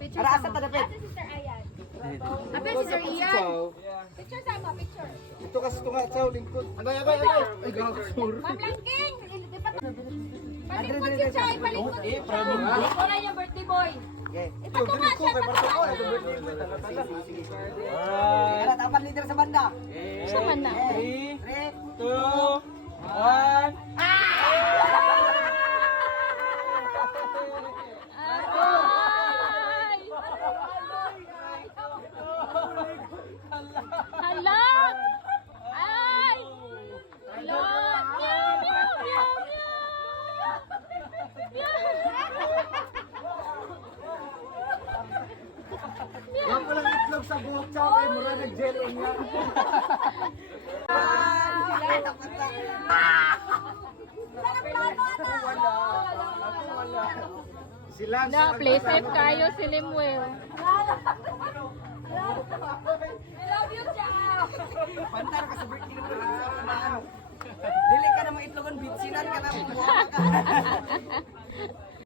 Picture Ara asa sama. ta dapit. Sister Ayan. Apa si Sir Ian? Picture sama, picture. Ito kasi tunga sa lingkod. Agay. Ay gago sur. Ma'am Langking! Palingkod si Chay, palingkod si Chay. Ikaw lang yung birthday boy. Okay. Ipatuwa siya, patuwa siya. Kaya tapan leader sa banda. Sa man na. 3, 2, 1. Ay! Hala! Ay! Hala! Meow, meow, meow, Yan ko lang itlog sa buhok sa kay mura nag-gel niya. Sila Na, play safe kayo si Limuel. I love you, Chay. Pantar ka sa birthday mo na sa Dili ka na maitlogon bitsinan ka na buhok ka.